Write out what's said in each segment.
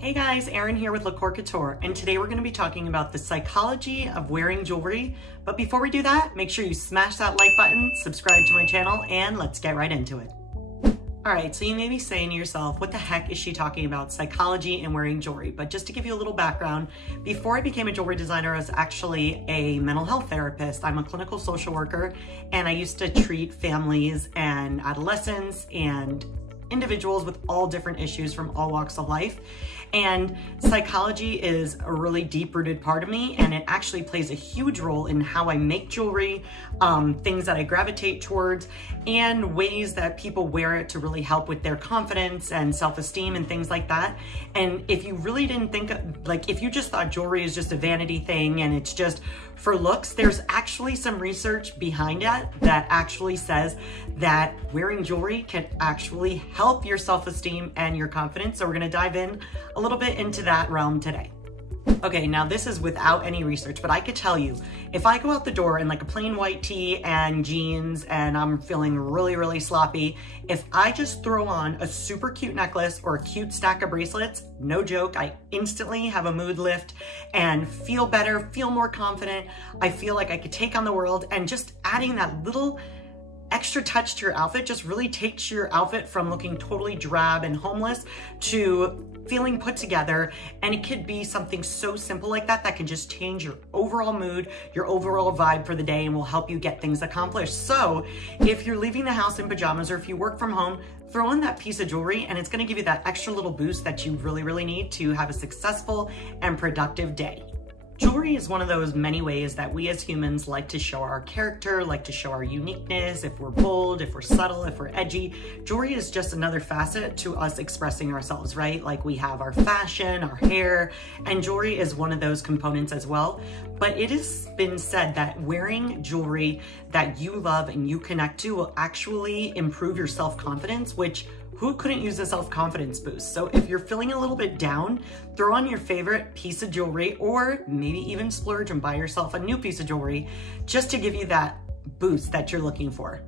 Hey guys, Erin here with LaCkore Couture, and today we're going to be talking about the psychology of wearing jewelry. But before we do that, make sure you smash that like button, subscribe to my channel, and let's get right into it. Alright, so you may be saying to yourself, what the heck is she talking about psychology and wearing jewelry? But just to give you a little background, before I became a jewelry designer, I was actually a mental health therapist. I'm a clinical social worker, and I used to treat families and adolescents and individuals with all different issues from all walks of life. And psychology is a really deep-rooted part of me, and it actually plays a huge role in how I make jewelry, things that I gravitate towards, and ways that people wear it to really help with their confidence and self-esteem and things like that. And if you really didn't think, if you just thought jewelry is just a vanity thing and it's just for looks, there's actually some research behind it that actually says that wearing jewelry can actually help your self-esteem and your confidence. So we're gonna dive in a little bit into that realm today. Okay, now this is without any research, but I could tell you, if I go out the door in like a plain white tee and jeans and I'm feeling really, really sloppy, if I just throw on a super cute necklace or a cute stack of bracelets, no joke, I instantly have a mood lift and feel better, feel more confident. I feel like I could take on the world, and just adding that little extra touch to your outfit just really takes your outfit from looking totally drab and homeless to feeling put together. And it could be something so simple like that that can just change your overall mood, your overall vibe for the day, and will help you get things accomplished. So if you're leaving the house in pajamas, or if you work from home, throw on that piece of jewelry and it's going to give you that extra little boost that you really, really need to have a successful and productive day. Jewelry is one of those many ways that we as humans like to show our character, like to show our uniqueness. If we're bold, if we're subtle, if we're edgy, jewelry is just another facet to us expressing ourselves, right? Like we have our fashion, our hair, and jewelry is one of those components as well. But it has been said that wearing jewelry that you love and you connect to will actually improve your self-confidence, which who couldn't use a self-confidence boost? So if you're feeling a little bit down, throw on your favorite piece of jewelry, or maybe even splurge and buy yourself a new piece of jewelry just to give you that boost that you're looking for.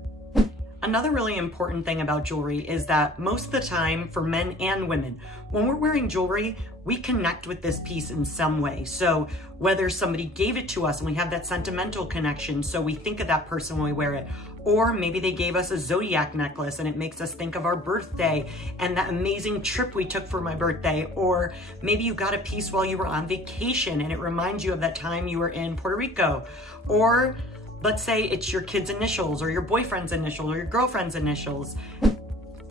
Another really important thing about jewelry is that most of the time, for men and women, when we're wearing jewelry, we connect with this piece in some way. So whether somebody gave it to us and we have that sentimental connection, so we think of that person when we wear it, or maybe they gave us a zodiac necklace and it makes us think of our birthday and that amazing trip we took for my birthday. Or maybe you got a piece while you were on vacation and it reminds you of that time you were in Puerto Rico. Or let's say it's your kid's initials or your boyfriend's initials or your girlfriend's initials.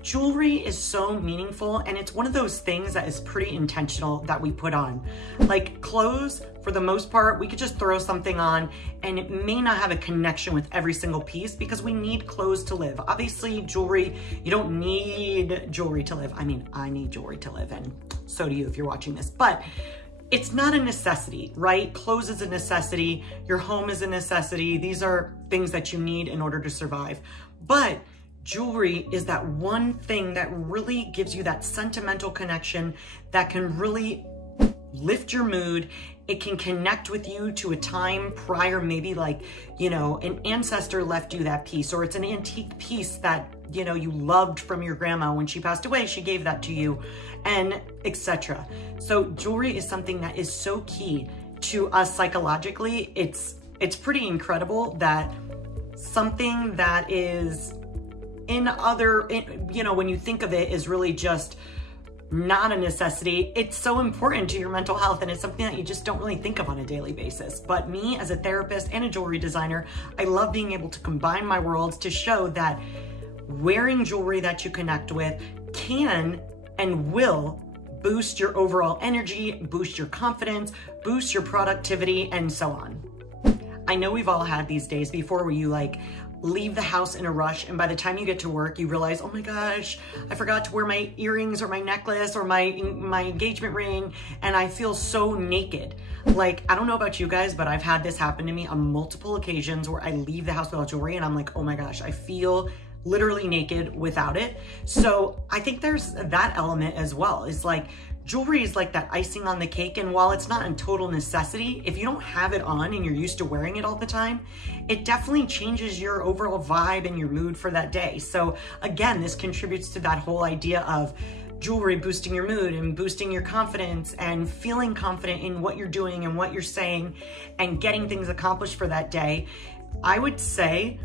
Jewelry is so meaningful, and it's one of those things that is pretty intentional that we put on. Like clothes, for the most part, we could just throw something on and it may not have a connection with every single piece because we need clothes to live. Obviously, jewelry, you don't need jewelry to live. I mean, I need jewelry to live, and so do you if you're watching this, but it's not a necessity, right? Clothes is a necessity. Your home is a necessity. These are things that you need in order to survive. But jewelry is that one thing that really gives you that sentimental connection that can really lift your mood. It can connect with you to a time prior, maybe like, you know, an ancestor left you that piece, or it's an antique piece that, you know, you loved from your grandma. When she passed away, she gave that to you, and etc. So jewelry is something that is so key to us psychologically. It's pretty incredible that something that is you know, when you think of it, is really just not a necessity. It's so important to your mental health, and it's something that you just don't really think of on a daily basis. But me as a therapist and a jewelry designer, I love being able to combine my worlds to show that wearing jewelry that you connect with can and will boost your overall energy, boost your confidence, boost your productivity, and so on. I know we've all had these days before where you like leave the house in a rush, and by the time you get to work, you realize, oh my gosh, I forgot to wear my earrings or my necklace or my engagement ring, and I feel so naked. Like, I don't know about you guys, but I've had this happen to me on multiple occasions where I leave the house without jewelry and I'm like, oh my gosh, I feel literally naked without it. So I think there's that element as well. It's like, jewelry is like that icing on the cake, and while it's not a total necessity, if you don't have it on and you're used to wearing it all the time, it definitely changes your overall vibe and your mood for that day. So again, this contributes to that whole idea of jewelry boosting your mood and boosting your confidence and feeling confident in what you're doing and what you're saying and getting things accomplished for that day, I would say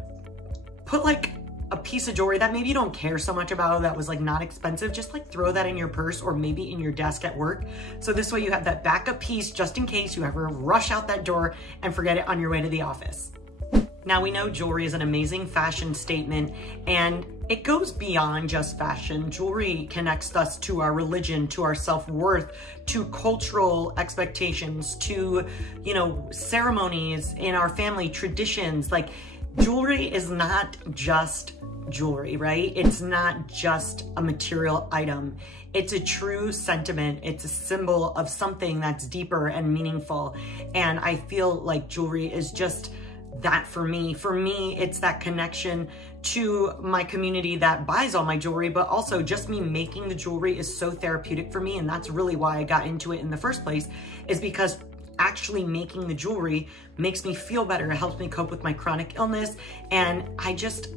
put like a piece of jewelry that maybe you don't care so much about, that was like not expensive, just like throw that in your purse or maybe in your desk at work. So this way you have that backup piece just in case you ever rush out that door and forget it on your way to the office. Now we know jewelry is an amazing fashion statement, and it goes beyond just fashion. Jewelry connects us to our religion, to our self-worth, to cultural expectations, to, you know, ceremonies in our family, traditions. Like, jewelry is not just jewelry, right? It's not just a material item. It's a true sentiment. It's a symbol of something that's deeper and meaningful. And I feel like jewelry is just that for me. For me, it's that connection to my community that buys all my jewelry, but also just me making the jewelry is so therapeutic for me. And that's really why I got into it in the first place, is because actually making the jewelry makes me feel better. It helps me cope with my chronic illness. And I just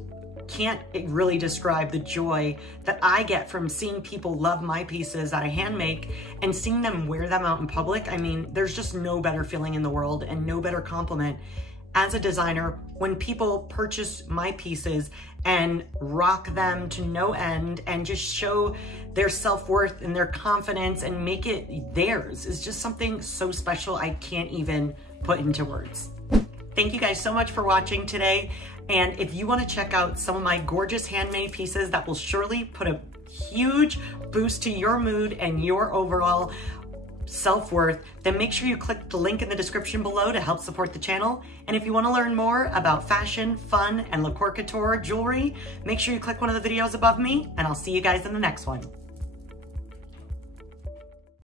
can't really describe the joy that I get from seeing people love my pieces that I hand make and seeing them wear them out in public. I mean, there's just no better feeling in the world and no better compliment as a designer when people purchase my pieces and rock them to no end and just show their self-worth and their confidence and make it theirs. Is just something so special I can't even put into words. Thank you guys so much for watching today. And if you want to check out some of my gorgeous handmade pieces that will surely put a huge boost to your mood and your overall self-worth, then make sure you click the link in the description below to help support the channel. And if you want to learn more about fashion, fun, and LaCkore Couture jewelry, make sure you click one of the videos above me, and I'll see you guys in the next one.